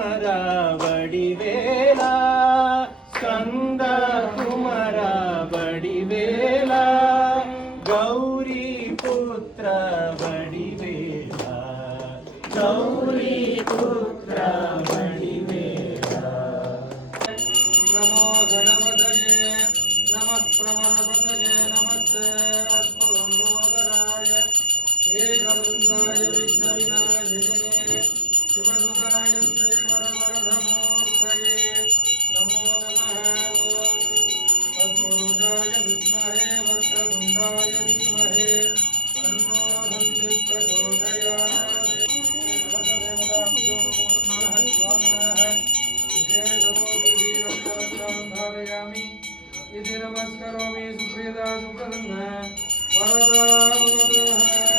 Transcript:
ಕುಮರ ವಡಿವೇಲ ಸ್ಕಂದ ಕುಮರ ವಡಿವೇಲ ಗೌರಿ ಪುತ್ರ ವಡಿವೇಲ ಗೌರಿ ಪುತ್ರ ವಡಿವೇಲ ನಮೋ ಗಣಪತಯೇ ನಮಃ ಪ್ರಮಣಪತಯೇ ನಮಸ್ತೆ ಅಸ್ಮಲಂಬೋದರಾಯ ಏಕದಂತಾಯ ವಿಘ್ನವಿನಾಶಿನೇ ಶಿವಸುತಾಯ ಶ್ರೀವರವರಧಮೂರ್ತಯೇ ನಮೋ ನಮಃ ಓಂ ತತ್ಪುರುಷಾಯ ವಿದ್ಮಹೇ ವಕ್ರತುಂಡಾಯ ಧೀಮಹಿ ತನ್ನೋ ದಂದಿ ಪ್ರಚೋದಯಾತ್ ನಮಸ್ದೇವತಾಭ್ಯೋ ನಮಃ ಸ್ವಾಮಿನಃ धारयामि इति नमस्करोमि सुप्रीता सुप्रसन्ना वरदा भवतः